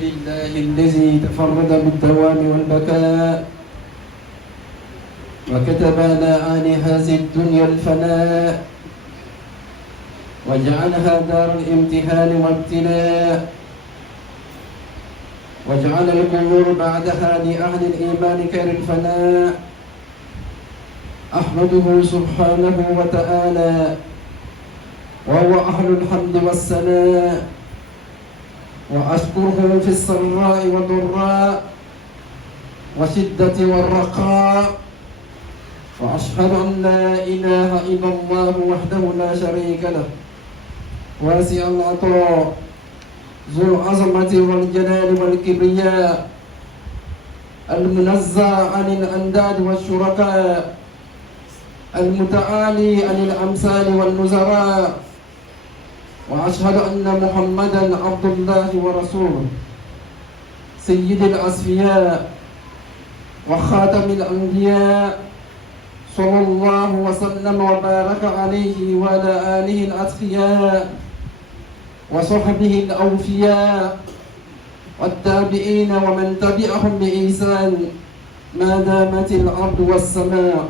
لله الذي تفرد بالدوام والبكاء وكتب على آل هذه الدنيا الفناء وجعلها دار الامتحان وابتلاء وجعل القبور بعدها لأهل الإيمان خير الفناء. أحمده سبحانه وتعالى وهو أهل الحمد والثناء، وأشكره في السراء والضراء والشدة والرخاء، وأشهد أن لا إله إلا الله وحده لا شريك له واسع العطاء ذو العظمة والجلال والكبرياء المنزه عن الأنداد والشركاء المتعالي عن الأمثال والنزراء. وأشهد أن محمدا عبد الله ورسوله سيد الأصفياء وخاتم الأنبياء صلى الله وسلم وبارك عليه وعلى آله الأتقياء وصحبه الأوفياء والتابعين ومن تبعهم بإحسان ما دامت الأرض والسماء.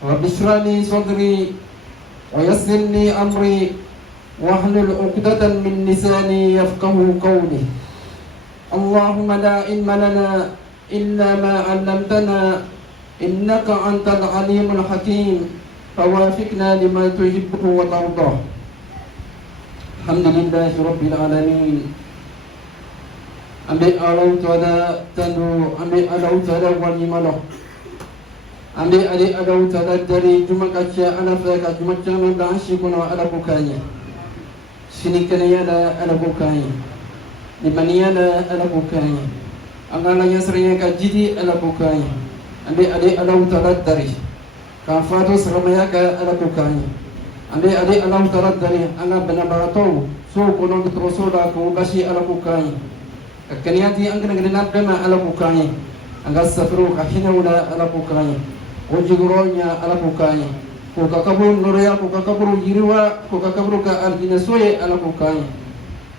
رب اشرح لي صدري ويسر لي أمري واحلل عقدة من لساني يفقه قولي. اللهم لا علم لنا إلا ما علمتنا إنك أنت العليم الحكيم فوافقنا لما تحبه وترضاه. الحمد لله رب العالمين. Ambil alau tada tandu, ambil alau tada wali malah, ambil adik alau tada dari cuma kaca anak mereka cuma jangan berasyi kuno ada bukanya, sini kena ada bukanya, di mana ada bukanya, angalanya seringnya kajidi ada bukanya. Ambil adik alau tada dari, kafatu seramaya ada bukanya. Ambil adik alau tada dari, angga benar tahu, so kuno terusoda ku basi ada bukanya. Kaniati angkana genap dama ala bukanya, angga safru kahina wala ala bukanya, ojiguronya ala bukanya, ko kakaburu noria ko kakaburu jiriwa ko kakaburu ka algina soye ala bukanya,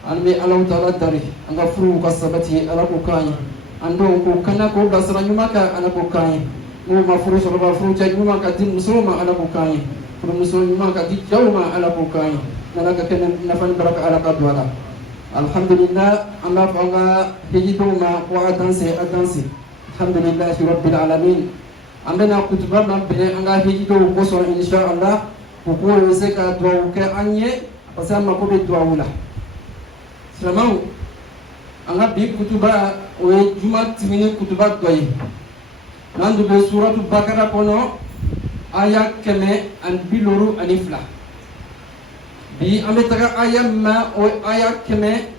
anbe ala utala dari angga furu kasabati ala bukanya, ando ko kana ko basra nyumaka ala bukanya, mo mafuru sorba furu cha nyumaka tin musoma ala bukanya, furu musoma nyumaka di jawma ala bukanya, nalaka kana nafan baraka ala kadwala. Alhamdulillah, Allah fanga hijitu ma wa adansi. Alhamdulillah rabbil alamin. Ambena kutuba ma bene anga hijitu koso insha Allah. Kukuwe seka dua ke anye pasama ko be dua wala. Selamau anga bi kutuba we jumat mini kutuba doy. Nandu be suratu Baqarah kono ayat keme an biluru anifla. Bi ambe taga ayam ma o ayak keme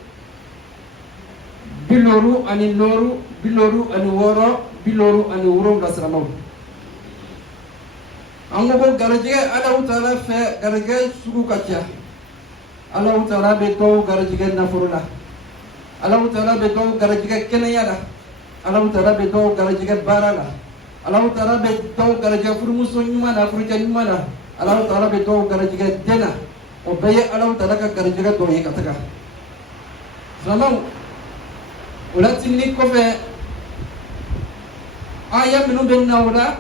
biloru ani loru biloru ani woro biloru ani wuro gasramaw ango ko garaje Allah taala fe garaje sugu kacha Allah taala be to garaje na furula Allah taala be to garaje kenaya Allah taala be to garaje barala Allah taala be to garaje furmuso nyuma na furja nyuma na Allah taala be to garaje dena o beye alaw talaka garjiga do yi kataka zaman ulatin ni ko fe aya minu ben nawla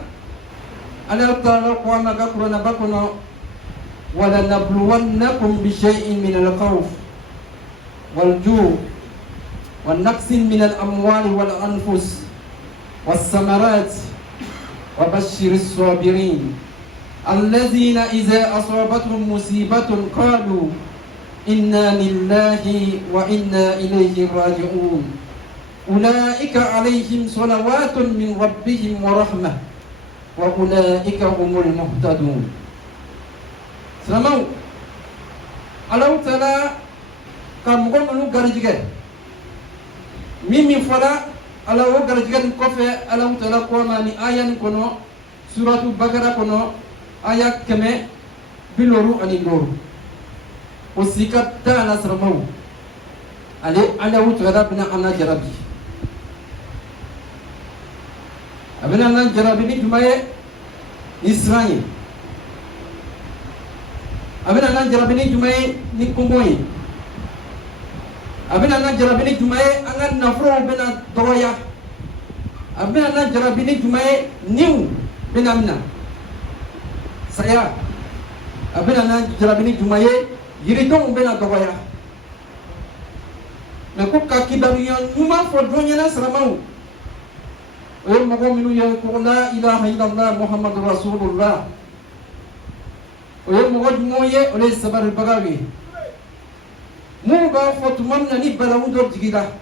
ala ta'ala qama ka qurana bakono wala nabluwannakum bi shay'in min al-khawf wal-ju' wan-naqsin min al-amwali wal-anfus was-samarat wa bashshiris sabirin الذين إذا أصابتهم مصيبة قالوا إنا لله وإنا إليه راجعون أولئك عليهم صلوات من ربهم ورحمة وأولئك هم المهتدون. سلام الله تعالى كم قوموا غرجة ميمي فلا الله غرجة كفى الله تعالى قوماني آيان كنو سورة البقرة كنو ayat keme biloru ani loru usikat dana sermau ale ala wutura bina ana jarabi abina nan jarabi ni dumaye Israel abina nan jarabi ni dumaye ni kumboyi abena na jarabini jumaye anga nafro bena doya abena na jarabini jumaye niu bena mina saya abena na jarabini jumaye yiridon bena doya mais ko kakibaruya nyuma fo donyana saramau o mogo minu ya ko la ilaha illallah muhammadur rasulullah o mogo jumoye o le sabar bagawi mu ba fo tumamna ni balawu do jigida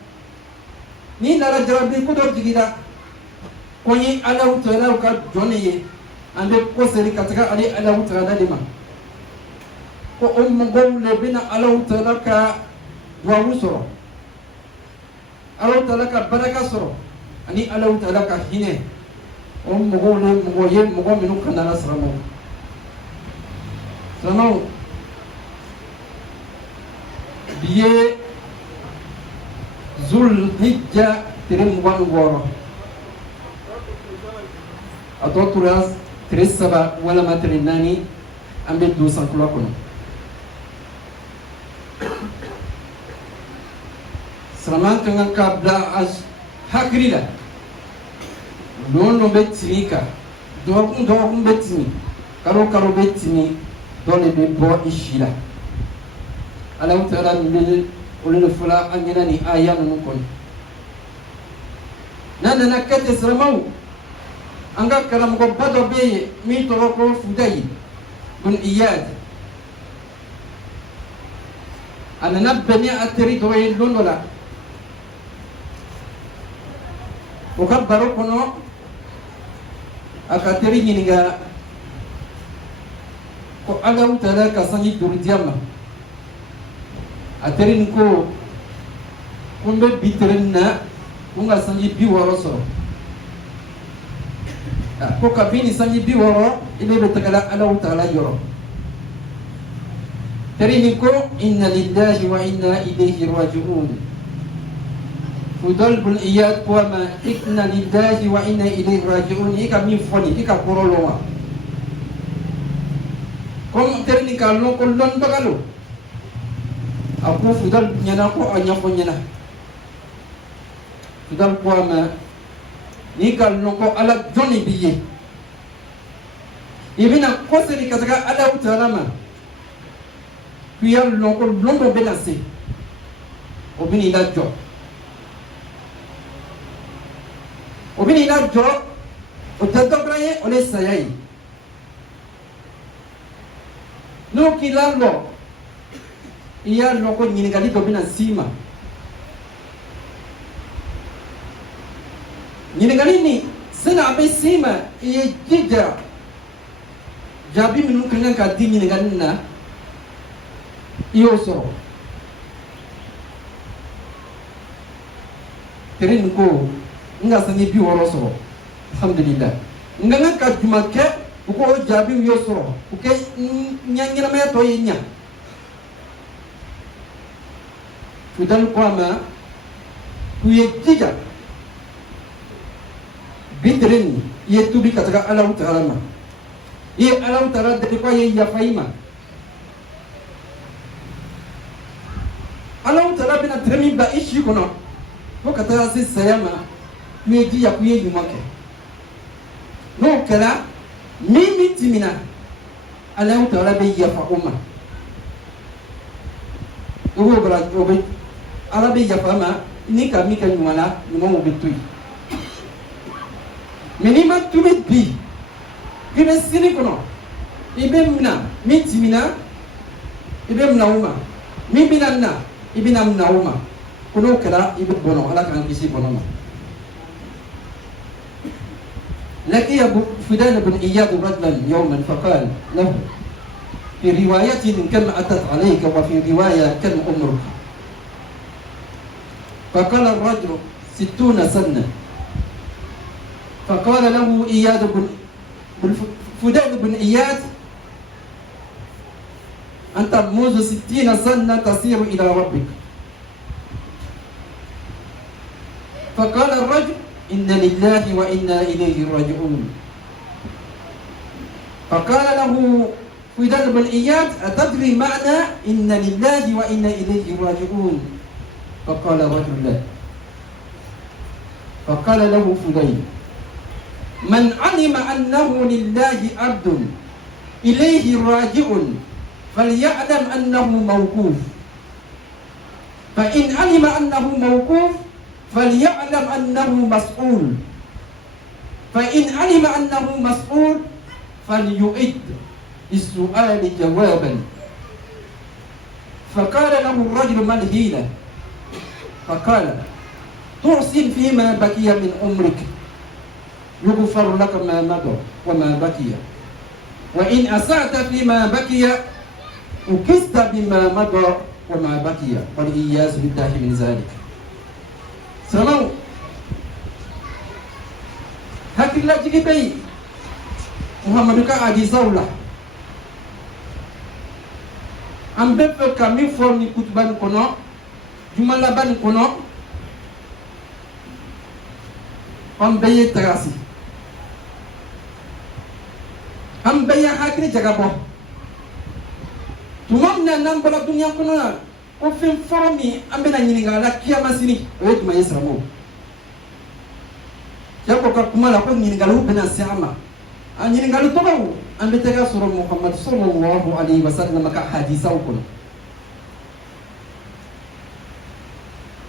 ni nara jarabi ko do jigida ko ni alahu ta'ala ka joniye ande ko seri kataka ali alahu ta'ala lima ko mogo le bina alahu ta'ala ka wa wusoro Allah Ta'ala ka baraka soro ani Allah Ta'ala ka hine mogo minu kanana saramo biye zul hijja tere mugan woro ato turas tere saba wala matere nani ambe 200 kilo kono Selamat dengan kabla as hakrila dono betika dokum betini karo betini dole be bo ishila Allah Ta'ala ni ulul fula angina ni ayan nukon nana nakate sramau anga karam ko bado be mi to ko fudai bun iyad ana bani atri to londola Bukan baru kono akateri nyiniga ko Allah Ta'ala kasangi durjama ateri nko kumbe bitrenna kunga sangi biworo so ko kabini sangi biworo ile betakala Allah Ta'ala yoro teri nko inna lillahi wa inna ilaihi raji'un Fudol bul iyad kuama inna lillahi wa inna ilaihi raji'un ika mi foni ika korolowa kom terni kalno ko lon bagalo aku fudol nyana ko anya ko nyana fudol kuama ni kalno ko ala joni biye ibina ko seri kataka ala utarama kuyal no ko londo benase obini la jo obini na jo o tadobraye ole sayai no kilalo iya loko nyingali to bina sima nyingali ni sena abe sima iye jija jabi minu kangan ka di nyingali na iyo so terin ko nga sangi bi woro so alhamdulillah nga ka juma ke ko jabi yo so ke nyanyira me to yinya fudan ko ma ku ye jija bidrin ye tubi kataka Allah Ta'ala ma ye Allah Ta'ala de ko ye ya faima Allah Ta'ala bina tremi ba ishi kono ko katara si sayama meji ya kuye yumake no kala mimi timina Allah Ta'ala be ya fa umma ugo bra obe ala be ya fa ma ni ka mi ka nyumala ni mo betui minima tumi bi ibe sini kono ibe mina mi timina ibe mina umma mi binanna ibina mina umma kono kala ibe bono ala kan kisi bono ma لقي فدان بن إياد رجلا يوما فقال له في رواية كم أتت عليك وفي رواية كم عمرك فقال الرجل 60 سنة فقال له إياد فدان بن إياد أنت منذ 60 سنة تسير إلى ربك فقال الرجل إن لله وإنا إليه راجعون فقال له فدان بن إياد أتدري معنى إن لله وإنا إليه راجعون فقال رجل لا. فقال له فضيل: من علم أنه لله عبد إليه راجع فليعلم أنه موقوف، فإن علم أنه موقوف فليعلم أنه مسؤول، فإن علم أنه مسؤول فليعد للسؤال جوابا. فقال له الرجل: ما الحيلة؟ فقال: تحسن فيما بقي من عمرك يغفر لك ما مضى وما بقي، وإن أسأت فيما بقي أكست بما مضى وما بقي، والعياذ بالله من ذلك. سلام hakilla jigi bay Muhammadu ka hadisawla ambe fe kami forni kutuban kono jumala ban kono ambe tagasi ambe ya hakri jagabo tumamna nan bala dunya kono o fin formi ambe na nyininga la kiyama sini o yetuma yesramo yako ka kumala ko nyiningalu bena siama nyiningalu to bawo ambe taga sura Muhammad sallallahu alaihi wasallam ka hadisa ko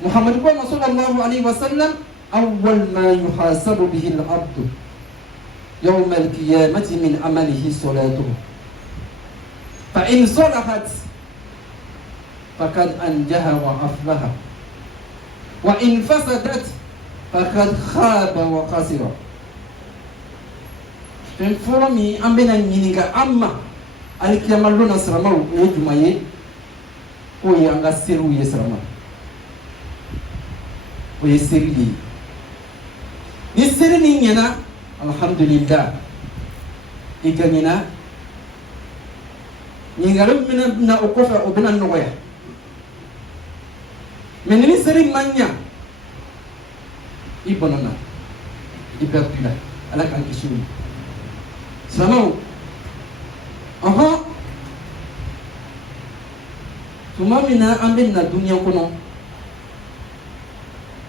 Muhammad sallallahu alaihi wasallam awwal ma yuhasabu bihi al-abd yawm al-qiyamati min amalihi salatuhu fa in salahat faqad anjaha wa aflaha wa in fasadat فقد خاب وخسر. فنفرمي أمبنا نينيغا أما الكيامالو نسرمو يجمعي كوي أنغا سيرو يسرما ويسيري يسيري نينا الحمد لله إيغانينا نيغالو منا أكوفا وبنا نويا من نسيري مانيا ibonana ibertula ala kan kisuni samau tumamina ambina dunya kono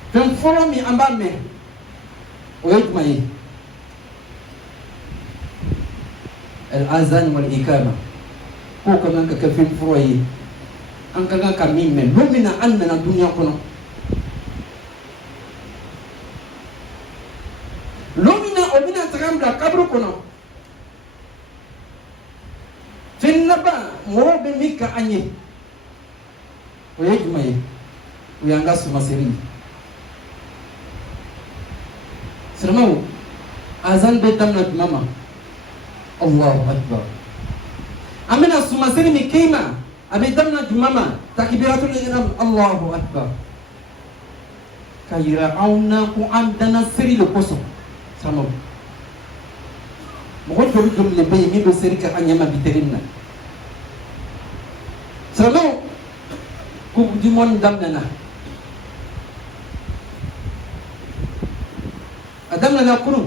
fem folo mi ambame oyetmayi al azan wal ikama ko kana ka fem froyi an kaga kamimme lumina anna dunya kono lomina obina tagambla kabru kono finnaba morobe mika anye oyejmaye uyanga sumasiri sirmaw azan betamna mama Allahu akbar amina sumasiri mikima abetamna mama takbiratul ihram Allahu akbar kayira auna ku andana siri le poso sama mo ko jom le bay mi do seri ka anyama biterina sama ku di mon damna adamna na kunu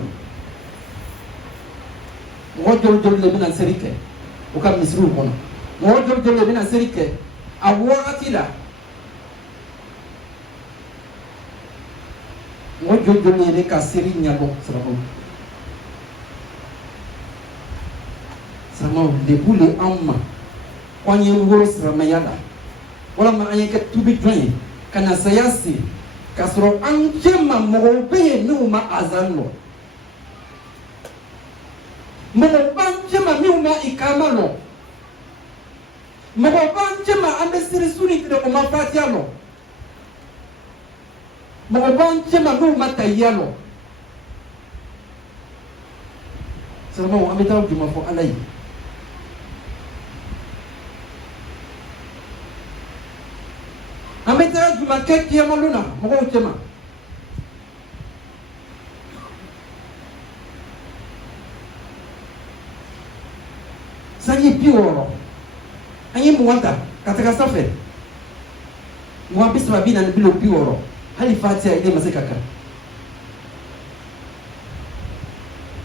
mo jom le bina seri ke o kam misru kono mo jom le bina seri ke awati la mo jom le ka seri nyabo sama de bule amma kwanye ngoro sama yala wala ma ayeke tubi joye kana sayasi kasro anjema mo be numa azanlo mo banjema numa ikamalo mo banjema ambesiri suni de ko mafatialo mo banjema numa tayalo sama mo ametaw juma fo alay ameta juma keki ya maluna moko utema sanyi pioro anyi muwanta katika safe muwabisi mabina ni bilo pioro hali fatia ile masekaka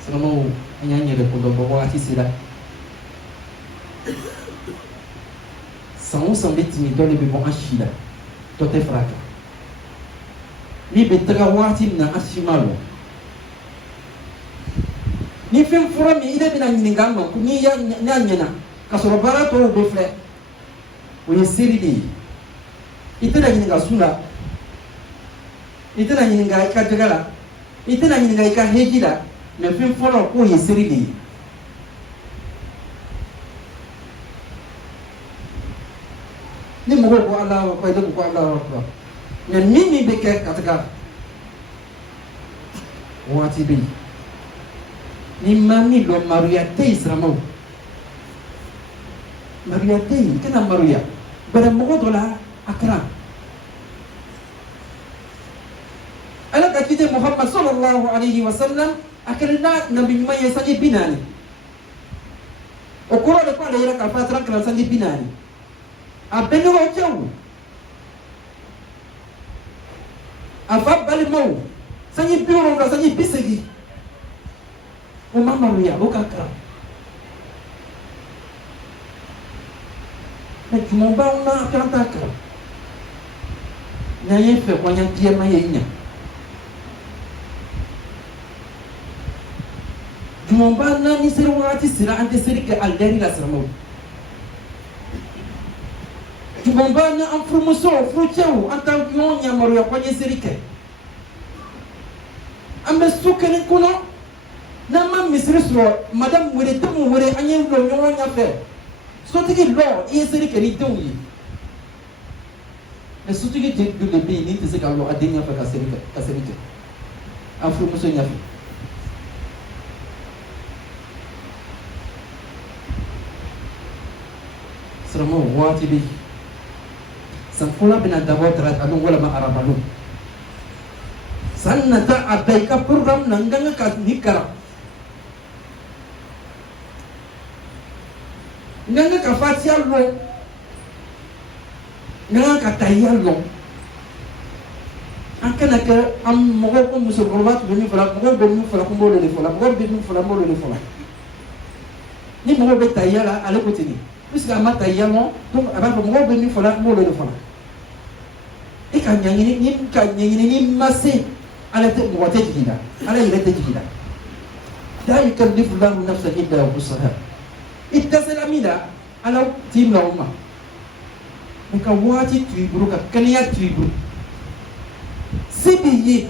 sanomo anyanye le kodobo wa tisila sans sambeti mi dole be bon achila tote fraka ni bɛ taga waati min na a si ma lɔ ni fɛn fɔra min i de bɛna ɲininka a ma n'i y'a ɲɛna ka sɔrɔ baara tɔw bɛ filɛ o ye seri de ye i tɛna ɲininka su la i tɛna ɲininka i ka jɛgɛ la i tɛna ɲininka i ka heji la mais fɛn fɔlɔ k'o ye seri de ye ni mɔgɔw ko Alahu Akbar ne ko Alahu Akbar mais min bɛ kɛ ka taga waati bɛ yen ni maa min dɔn maruya tɛ yen siramaw maruya tɛ yen i kana maruya bari mɔgɔ dɔ la a kɛra ala ka ciden Muhammad sallallahu alaihi wasallam a kɛra n'a nabi ɲuman ye sanji 40 o kɔrɔ de k'ale yɛrɛ k'a fɔ a taara kalan sanji 40 a bɛnɲɔgɔn cɛw a fa balimaw sanji 70 sanji 80 o ma maruya o ka kalan mais jumɛn b'anw na a kan t'a kalan n'an ye fɛ ko an ye jɛma ye ɲa jumɛn b'an na ni seri wagati sera an tɛ seri kɛ alidɛri la siramaw jumɛn b'an na an furumusow furucɛw an t'an ɲɔgɔn yamaruya ko an ye seri kɛ an bɛ so kelen kɔnɔ n'an ma misiri sɔrɔ madamu wele denw wele an ye lɔ ɲɔgɔn ɲɛfɛ sotigi lɔ i ye seri kɛ ni denw ye mais sotigi jeli dɔ de bɛ yen n'i tɛ se ka lɔ a den ɲɛfɛ ka seri kɛ an furumuso ɲɛfɛ siramaw waati bɛ yen san fɔlɔ bɛna dabɔ taratalo walama arabalo san nata a bɛɛ i ka programme na n kan ka nin kalan n kan ka fatiya lɔn n kan ka tahiya lɔn an kana kɛ an mɔgɔw ko musokɔrɔba tun bɛ min fɔ la mɔgɔw bɛ min fɔ la ko n b'o de fɔ la mɔgɔw bɛ min fɔ la n b'o de fɔ la ni mɔgɔw bɛ tahiya la ale ko ten puisque a ma tahiya lɔn donc a b'a fɔ mɔgɔw bɛ min fɔ la n b'o de fɔ la i ka ɲɛɲini ni ma se ala tɛ mɔgɔ tɛ jigin na ala yɛrɛ tɛ jigin na la yukallifu Allahu nafsan illa wusaha i dɛsɛla min na ala t'i bila o ma mais ka waati to i bolo ka kɛnɛya to i bolo se b'i ye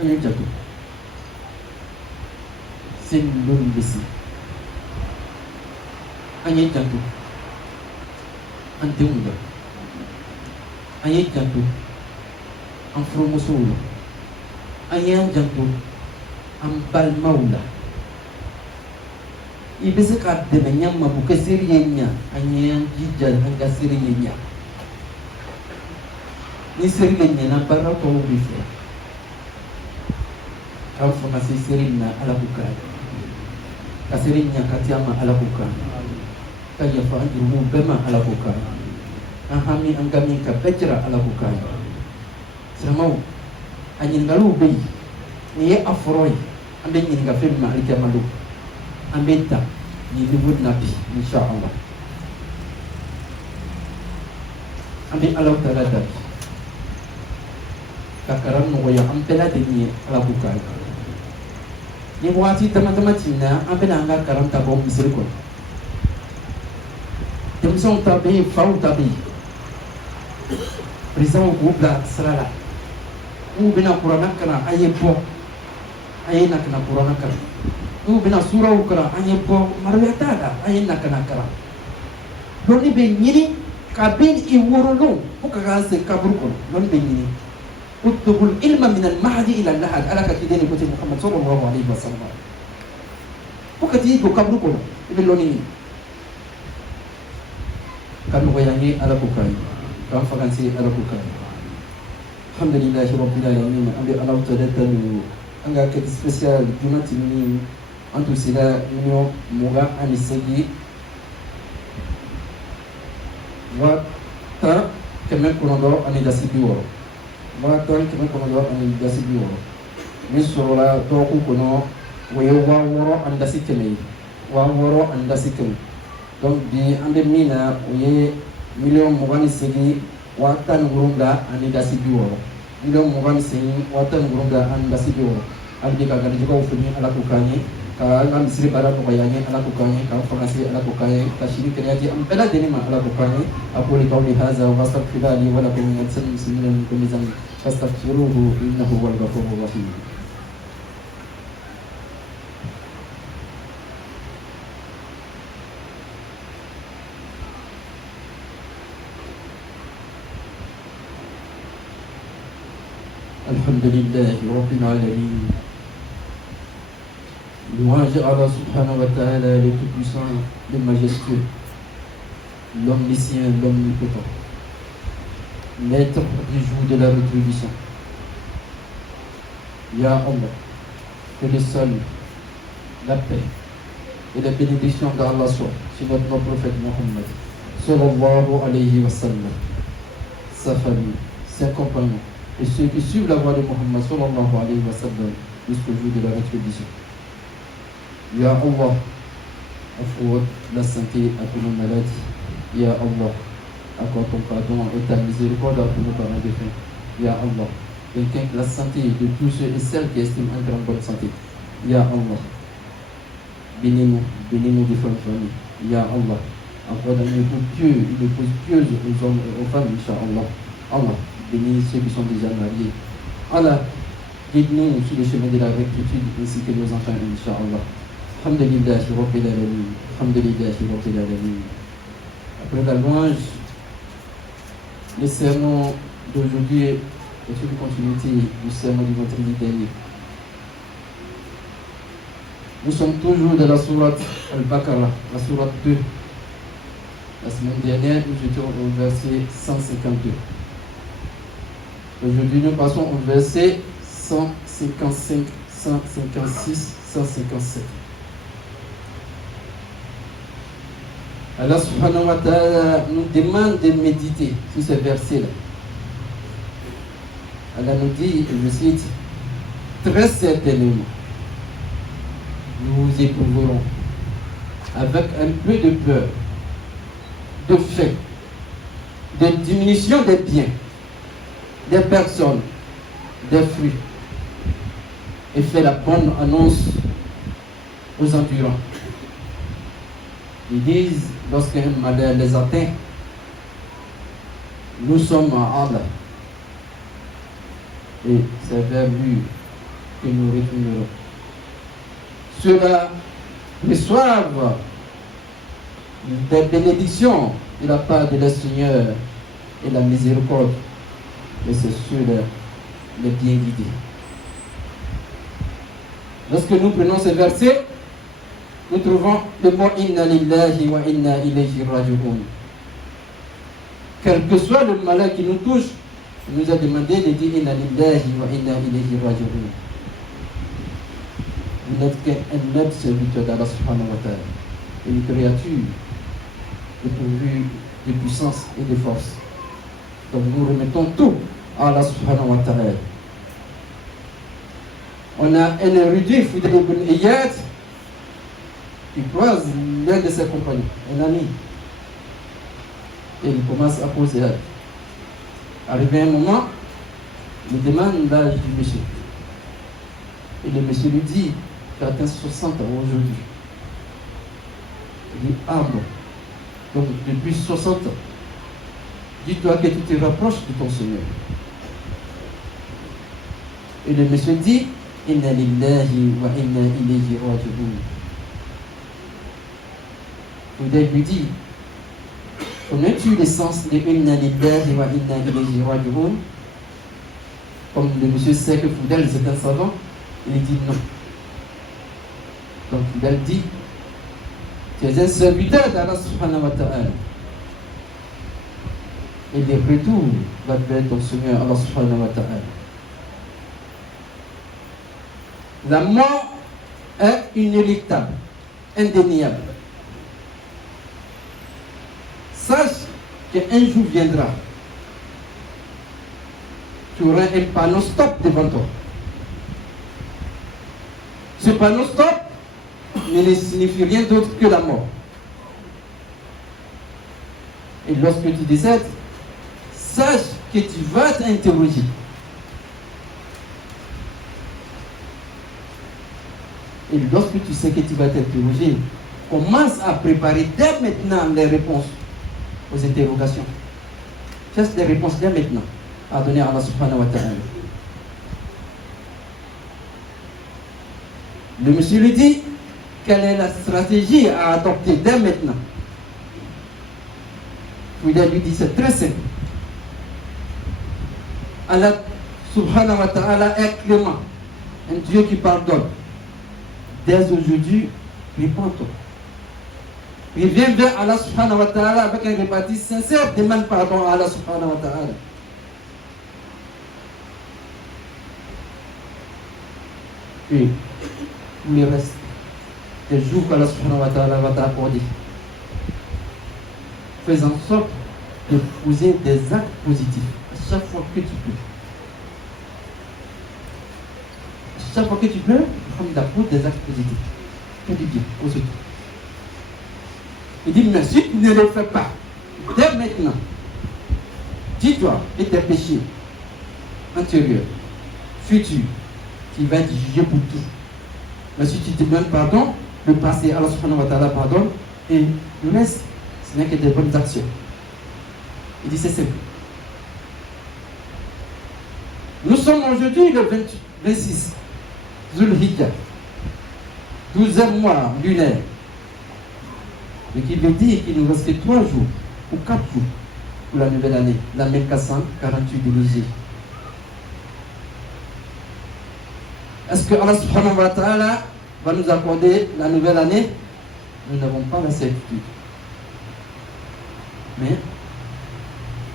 an ye janto se min bɛ se an ye janto an denw la an ye janto an furumusow la an ye an janto an balimaw la i bɛ se ka dɛmɛ ɲa ma k'o kɛ seri ye ɲa an ye an jija an ka seri ye ɲa ni seri le ɲɛna baara tɔw bɛ fɛ k'an fɔ ka se seri na ala k'u kan ka seri ɲa ka ti an ma ala k'u kan ka yafa an jurumu bɛɛ ma ala k'u kan an hami an ka min ka bɛɛ jira ala k'u kan siramaw a ɲininkaliw bɛ yen nin ye a fɔlɔ ye an bɛ ɲininka fɛn min ma alikiyama don an bɛ ta nin niveau na bi inshallah an bɛ ala taala dali ka kalan nɔgɔya an bɛɛ lajɛlen ye ala k'u kan ni waati dama dama tɛmɛna an bɛna an ka kalan ta bɔ misiri kɔnɔ denmisɛnw ta bɛ yen faw ta bɛ yen présidents k'u bila sira la n'u bɛna kuranna kalan an ye bɔ an ye na ka na kuranna kalan n'u bɛna suraw kalan an ye bɔ maruya t'a la an ye na ka na kalan dɔnni bɛ ɲini kabini i wololon fo ka k'an se kaburu kɔnɔ dɔnni bɛ ɲini utlubul ilma min al-mahdi ila al-lahad ala ka ciden ko Muhammad sallallahu alaihi wasallam fo ka t'i don kaburu kɔnɔ i bɛ dɔnni ɲini ka nɔgɔya n ye ala ko kan k'an faga n se ala ko kan alhamdulillahi rabbil alamin an bɛ alaw tɔgɔ tanu an ka kɛti spécial jumati ni an tun sera ɲɔ 28 wa tan 900 ani dasi 60 wa tan 900 ani dasi 60 min sɔrɔla dɔgɔkun kɔnɔ o ye 6000 ani dasi 100 ye 6000 ani dasi 100 donc bi an bɛ min na o ye 28 watan gurunga ani dasi biworo ilo mugan sin watan gurunga an dasi biworo aldi ka gadi ko funi ala ko kanye ka ngam siri bara ko kayanye ala ko kanye ka fanasi ala ko kanye ka shiri kriyati am bela denima ala ko kanye aquli qawli hadha wa astaghfiru li wa lakum min kulli muslimin min kulli dhanbin fastaghfiruhu innahu huwal ghafurur rahim. Alhamdulillahi Rabbil Alamin. Louange à Allah subhanahu wa ta'ala, le tout-puissant, le majestueux, l'omniscient, l'omnipotent, maître du jour de la rétribution. Ya Allah, que le salut, la paix et la bénédiction d'Allah soient sur notre prophète Mohammed, sallallahu alayhi wa sallam, sa famille, ses compagnons, et ceux qui suivent la voie de Muhammad sallallahu alayhi wa sallam jusqu'au jour de la rétribution. Ya Allah, affouette la santé à tous nos maladies. Ya Allah, accorde ton pardon et ta miséricorde à tous nos parents défunts. Ya Allah, inquiète la santé de tous ceux et celles qui estiment être en bonne santé. Ya Allah, bénis-nous des familles. Ya Allah, accorde un époux pieux, une épouse pieuse aux hommes et aux femmes, Inch'Allah. Allah, bénis ceux qui sont déjà mariés. Allah, guide-nous sur le chemin de la rectitude ainsi que nos enfants, Inch'Allah. Alhamdulillahi Rabbil Alamin. Alhamdulillahi Rabbil Alamin. Après la louange, le sermon d'aujourd'hui est une continuité du sermon du vendredi dernier. Nous sommes toujours dans la sourate Al-Baqarah, la sourate 2. La semaine dernière, nous étions au verset 152. Aujourd'hui, nous passons au verset 155, 156, 157. Allah subhanahu wa ta'ala nous demande de méditer sur ce verset-là. Allah nous dit, je cite, très certainement, nous vous éprouverons avec un peu de peur, de faim, de diminution des biens, des personnes, des fruits, et fait la bonne annonce aux endurants. Ils disent, lorsqu'un malheur les atteint, nous sommes à Allah. Et c'est vers lui que nous retournerons. Ceux-là reçoivent des bénédictions de la part de leur Seigneur et la miséricorde. Et c'est ceux-là les bien guidés. Lorsque nous prenons ce verset, nous trouvons le mot Inna lillahi wa inna ilayhi raji'un. Quel que soit le malheur qui nous touche, il nous a demandé de dire Inna lillahi wa inna ilayhi raji'un. Vous n'êtes qu'un être serviteur d'Allah subhanahu wa ta'ala, une créature dépourvue de puissance et de force. Donc nous remettons tout à Allah subhanahu wa ta'ala. On a un érudit, Fudayl ibn Iyad, qui croise l'un de ses compagnons, un ami. Et il commence à poser. Arrivé un moment, il demande l'âge du monsieur. Et le monsieur lui dit, tu as atteint 60 ans aujourd'hui. Il dit, ah bon. Donc depuis 60 ans, dis-toi que tu te rapproches de ton Seigneur. Et le monsieur dit, Inna lillahi wa inna ilayhi raji'un. Fudayl lui dit, connais-tu l'essence de Inna lillahi wa inna ilayhi raji'un? Comme le monsieur sait que Fudayl c'est un savant, il dit non. Donc Fudayl dit, tu es un serviteur d'Allah subhanahu wa ta'ala. Et le retour va vers ton Seigneur Allah subhanahu wa ta'ala. La mort est inéluctable, indéniable. Sache qu'un jour viendra, tu auras un panneau stop devant toi. Ce panneau stop ne signifie rien d'autre que la mort. Et lorsque tu décèdes, sache que tu vas t'interroger. Et lorsque tu sais que tu vas t'interroger, commence à préparer dès maintenant les réponses aux interrogations. Cherche des réponses dès maintenant à donner à Allah subhanahu wa ta'ala. Le monsieur lui dit quelle est la stratégie à adopter dès maintenant. Il lui dit c'est très simple. Allah subhanahu wa ta'ala est clément, un Dieu qui pardonne. Dès aujourd'hui, réponds-toi. Reviens vers Allah subhanahu wa ta'ala avec un réparti sincère, demande pardon à Allah subhanahu wa ta'ala. Et pour le reste des jours qu'Allah subhanahu wa ta'ala va t'accorder, fais en sorte de poser des actes positifs à chaque fois que tu peux. À chaque fois que tu peux, il faut des actes positifs. Fais du bien aux autres. Il dit, mais si tu ne le fais pas, dès maintenant, dis-toi et tes péchés antérieurs, futurs, tu vas être jugé pour tout. Mais si tu te demandes pardon, le passé, Allah subhanahu wa ta'ala pardonne, et le reste, ce n'est que des bonnes actions. Il dit, c'est simple. Nous sommes aujourd'hui le 26 Zulhijjah, 12e mois lunaire. Mais qui veut dire qu'il nous reste 3 jours ou 4 jours pour la nouvelle année, la 1448 de l'Hégire. Est-ce que Allah subhanahu wa ta'ala va nous accorder la nouvelle année? Nous n'avons pas la certitude. Mais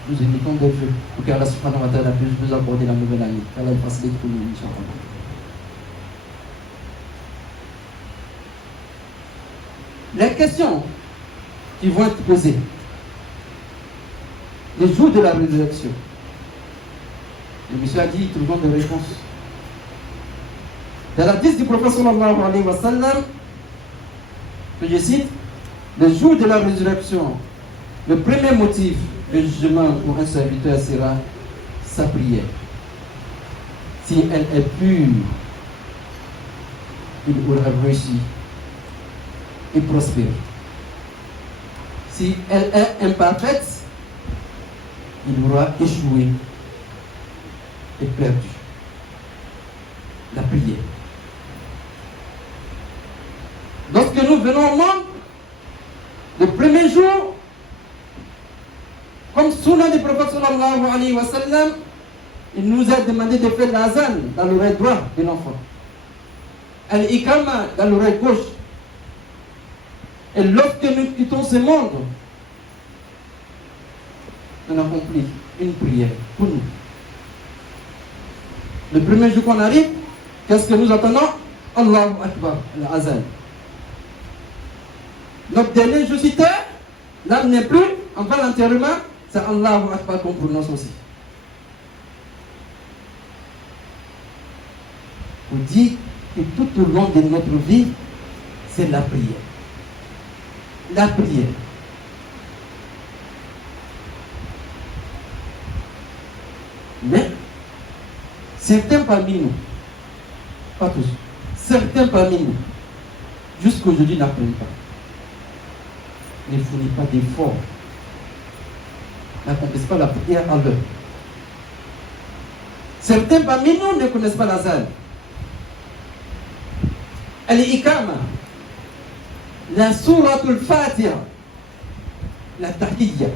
nous imitons des vœux pour qu'Allah subhanahu wa ta'ala puisse nous accorder la nouvelle année. Allah facilite pour nous, Inch'Allah. Les questions qui vont être posées le jour de la résurrection, le monsieur a dit, trouvons des réponses. Dans la hadith du prophète sallallahu alayhi wa sallam, que je cite, le jour de la résurrection, le premier motif de jugement pour un serviteur sera sa prière. Si elle est pure, il aura réussi et prospère. Si elle est imparfaite, il aura échoué et perdu. La prière. Lorsque nous venons au monde, le premier jour, comme sunna du prophète sallallahu alayhi wa sallam, il nous a demandé de faire l'azan dans l'oreille droite de l'enfant, al-ikama dans l'oreille gauche. Et lorsque nous quittons ce monde, on accomplit une prière pour nous. Le premier jour qu'on arrive, qu'est-ce que nous attendons? Allahu Akbar, l'azan. Notre dernier jour cité, l'âme n'est plus, enfin l'enterrement, c'est Allahu Akbar qu'on prononce aussi. On dit que tout au long de notre vie, c'est la prière. La prière. Mais certains parmi nous, pas tous, certains parmi nous, jusqu'aujourd'hui n'apprennent pas, ne fournissent pas d'efforts, n'accomplissent pas la prière à l'heure. Certains parmi nous ne connaissent pas la salle. Al-Ikama, la Souratul Fatiha, la Tahiyya.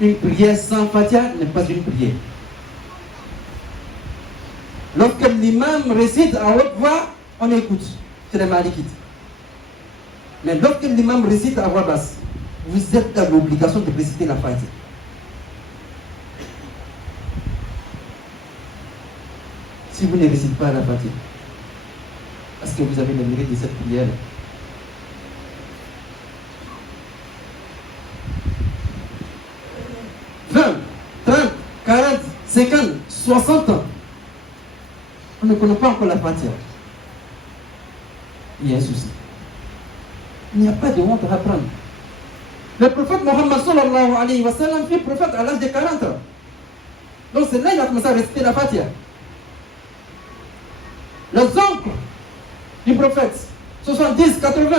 Une prière sans Fatiha n'est pas une prière. Lorsque l'imam récite à haute voix, on écoute. C'est les malikites. Mais lorsque l'imam récite à voix basse, vous êtes dans l'obligation de réciter la Fatiha. Si vous ne récitez pas la Fatiha, est-ce que vous avez le mérite de cette prière? 20, 30, 40, 50, 60 ans. On ne connaît pas encore la Fatiha. Il y a un souci. Il n'y a pas de honte à apprendre. Le prophète Mohammed sallallahu alayhi wa sallam fut prophète à l'âge de 40 ans. Donc c'est là qu'il a commencé à réciter la Fatiha. Les oncles du prophète, 70, 80,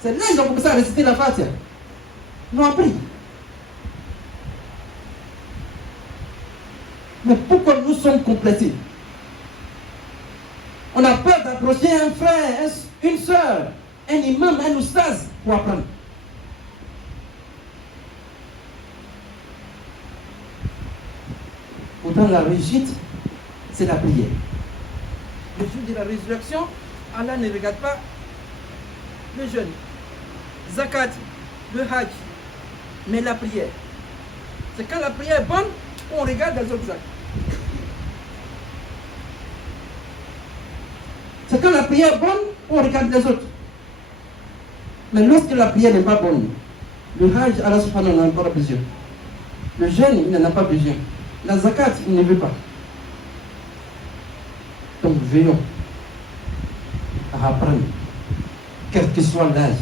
c'est là qu'ils ont commencé à réciter la Fatiha. Ils l'ont appris. Mais pourquoi nous sommes complexés? On a peur d'approcher un frère, une soeur, un imam, un oustaz pour apprendre. Pourtant, la réussite, c'est la prière. Le jour de la résurrection, Allah ne regarde pas le jeûne, zakat, le hajj, mais la prière. C'est quand la prière est bonne, on regarde les autres actes. C'est quand la prière est bonne, on regarde les autres. Mais lorsque la prière n'est pas bonne, le hajj, Allah subhanahu wa ta'ala n'en a pas besoin. Le jeûne, il n'en a pas besoin. La zakat, il ne veut pas. Donc veillons à apprendre, quel que soit l'âge.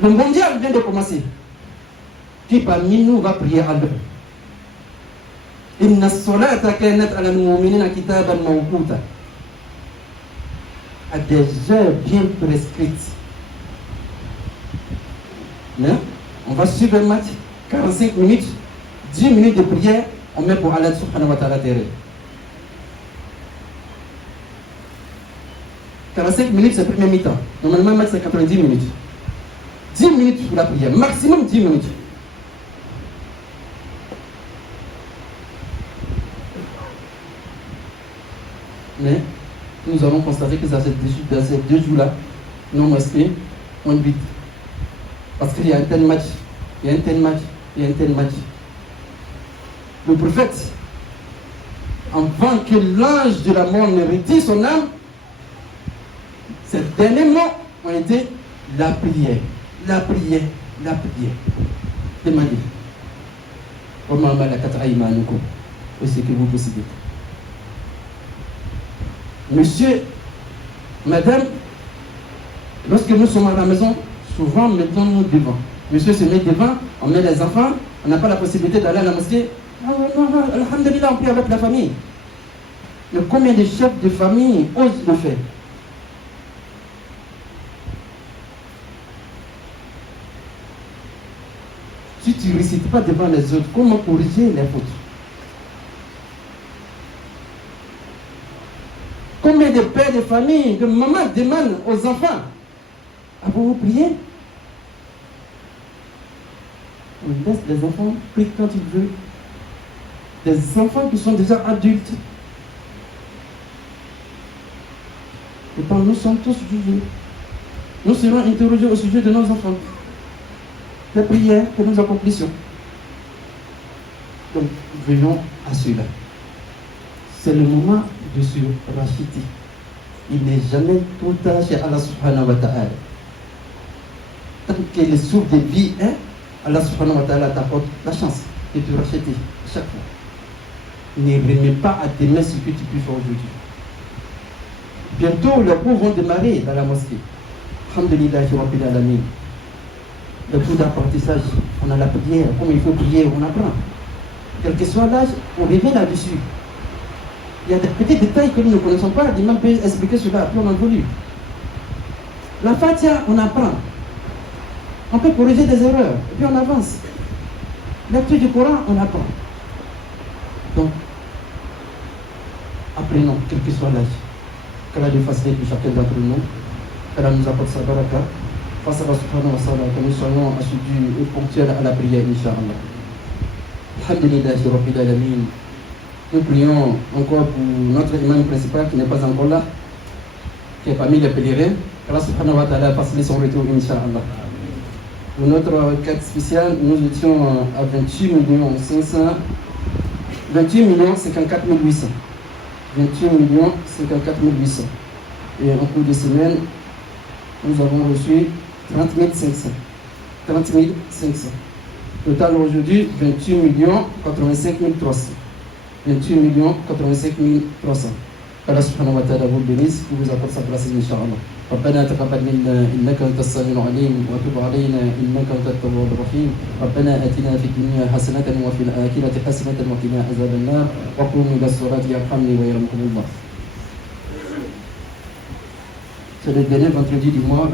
Le mondial vient de commencer. Qui parmi nous va prier à l'heure? Inna as-salata kanat ala al-mu'minina kitaban mawquta. À des heures bien prescrites. Hein? On va suivre un match, 45 minutes, 10 minutes de prière, on met pour Allah subhanahu wa ta'ala terre. 45 minutes, c'est le premier mi-temps. Normalement, le match, c'est 90 minutes. 10 minutes pour la prière, maximum 10 minutes. Mais nous avons constaté que dans ces 2 jours-là, nos mosquées ont une vite. Parce qu'il y a un tel match, il y a un tel match, il y a un tel match. Le prophète, avant que l'ange de la mort ne retire son âme, ces derniers mots ont été la prière, la prière, la prière. Demandez. Comment aussi que vous possédez. Monsieur, madame, lorsque nous sommes à la maison, souvent mettons-nous devant. Monsieur se met devant, on met les enfants, on n'a pas la possibilité d'aller à la mosquée. Alhamdulillah, on prie avec la famille. Mais combien de chefs de famille osent le faire? Si tu ne récites pas devant les autres, comment corriger les fautes? Combien de pères de famille, de mamans demandent aux enfants: avez-vous prié? On laisse les enfants prier quand ils veulent. Des enfants qui sont déjà adultes. Pourtant, nous sommes tous jugés. Nous serons interrogés au sujet de nos enfants. Les prières que nous accomplissions. Donc, venons à cela. C'est le moment de se racheter. Il n'est jamais trop tard chez Allah subhanahu wa ta'ala. Tant que le souffle de vie est, Allah subhanahu wa ta'ala t'apporte la chance de te racheter chaque fois. Ne remets pas à demain ce que tu peux faire aujourd'hui. Bientôt, les cours vont démarrer dans la mosquée. Alhamdulillah, rabbil alamin. Le cours d'apprentissage, on a la prière, comme il faut prier, on apprend. Quel que soit l'âge, on revient là-dessus. Il y a des petits détails que nous ne connaissons pas, l'imam peut expliquer cela, après on en voulu. La Fatiha, on apprend. On peut corriger des erreurs, et puis on avance. Lecture du Coran, on apprend. Donc, apprenons, quel que soit l'âge. Qu'Allah nous facilite pour chacun d'entre nous. Qu'Allah nous apporte sa baraka. Face à Allah subhanahu wa ta'ala, que nous soyons assidus et ponctuels à la prière, Inch'Allah. Alhamdulillahi rabbil alamin. Nous prions encore pour notre imam principal qui n'est pas encore là, qui est parmi les pèlerins. Allah subhanahu wa ta'ala facilite son retour, Inch'Allah. Pour notre quête spéciale, nous étions à 28 54 800. 28 54 800. Et en cours de semaine, nous avons reçu 30 500. 30 500. Total aujourd'hui, 28 85 300. 28 85 300. Allah subhanahu wa ta'ala vous bénisse, qui vous accorde sa place, Inch'Allah. ربنا تقبل منا إنك أنت السميع العليم وتب علينا إنك أنت التواب الرحيم ربنا آتنا في الدنيا حسنة وفي الآخرة حسنة وقنا عذاب النار وقوموا إلى الصلاة يرحمني ويرحمكم الله. C'est le dernier vendredi du mois.